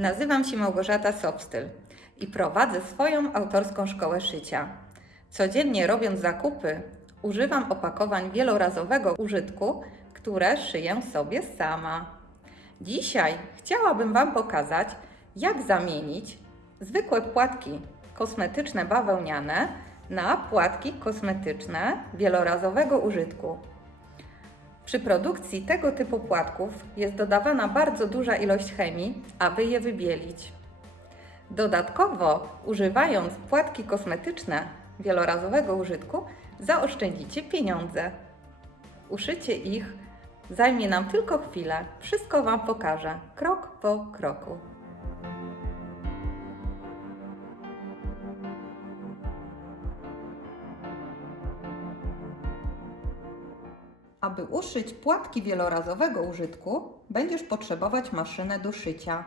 Nazywam się Małgorzata Sobstyl i prowadzę swoją autorską szkołę szycia. Codziennie robiąc zakupy, używam opakowań wielorazowego użytku, które szyję sobie sama. Dzisiaj chciałabym Wam pokazać, jak zamienić zwykłe płatki kosmetyczne bawełniane na płatki kosmetyczne wielorazowego użytku. Przy produkcji tego typu płatków jest dodawana bardzo duża ilość chemii, aby je wybielić. Dodatkowo, używając płatki kosmetyczne wielorazowego użytku, zaoszczędzicie pieniądze. Uszycie ich zajmie nam tylko chwilę. Wszystko Wam pokażę, krok po kroku. Aby uszyć płatki wielorazowego użytku, będziesz potrzebować maszynę do szycia.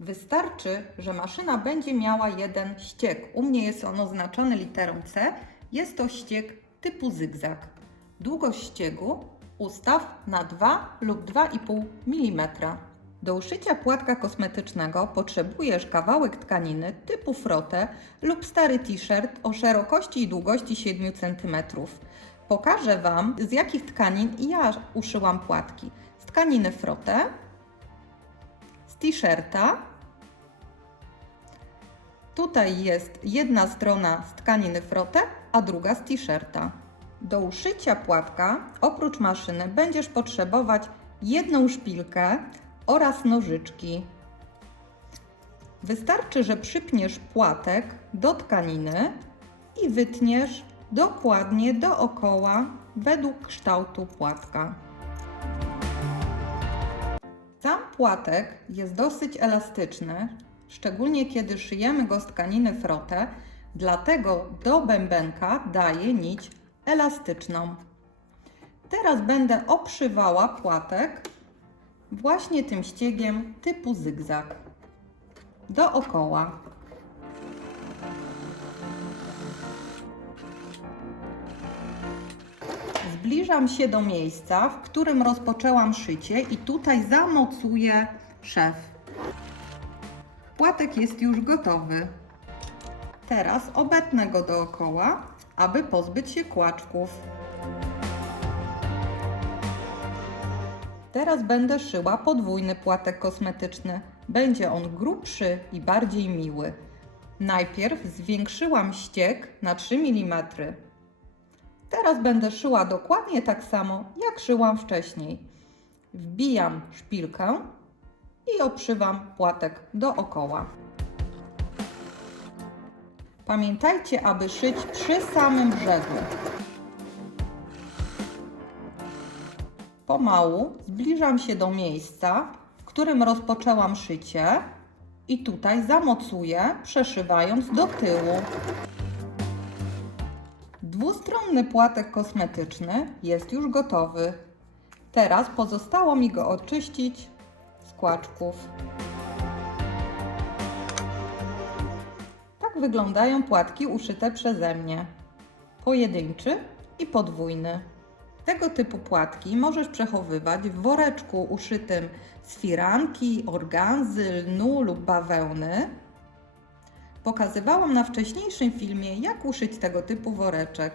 Wystarczy, że maszyna będzie miała jeden ściek. U mnie jest on oznaczony literą C. Jest to ściek typu zygzak. Długość ściegu ustaw na 2 lub 2,5 mm. Do uszycia płatka kosmetycznego potrzebujesz kawałek tkaniny typu frotę lub stary t-shirt o szerokości i długości 7 cm. Pokażę Wam, z jakich tkanin ja uszyłam płatki. Z tkaniny frotę, z t-shirta. Tutaj jest jedna strona z tkaniny frotę, a druga z t-shirta. Do uszycia płatka, oprócz maszyny, będziesz potrzebować jedną szpilkę oraz nożyczki. Wystarczy, że przypniesz płatek do tkaniny i wytniesz dokładnie dookoła według kształtu płatka. Sam płatek jest dosyć elastyczny, szczególnie kiedy szyjemy go z tkaniny frotę, dlatego do bębenka daję nić elastyczną. Teraz będę obszywała płatek właśnie tym ściegiem typu zygzak dookoła. Zbliżam się do miejsca, w którym rozpoczęłam szycie i tutaj zamocuję szef. Płatek jest już gotowy. Teraz obetnę go dookoła, aby pozbyć się kłaczków. Teraz będę szyła podwójny płatek kosmetyczny. Będzie on grubszy i bardziej miły. Najpierw zwiększyłam ściek na 3 mm. Teraz będę szyła dokładnie tak samo, jak szyłam wcześniej. Wbijam szpilkę i obszywam płatek dookoła. Pamiętajcie, aby szyć przy samym brzegu. Pomału zbliżam się do miejsca, w którym rozpoczęłam szycie i tutaj zamocuję, przeszywając do tyłu. Dwustronny płatek kosmetyczny jest już gotowy. Teraz pozostało mi go oczyścić z kłaczków. Tak wyglądają płatki uszyte przeze mnie. Pojedynczy i podwójny. Tego typu płatki możesz przechowywać w woreczku uszytym z firanki, organzy, lnu lub bawełny. Pokazywałam na wcześniejszym filmie, jak uszyć tego typu woreczek.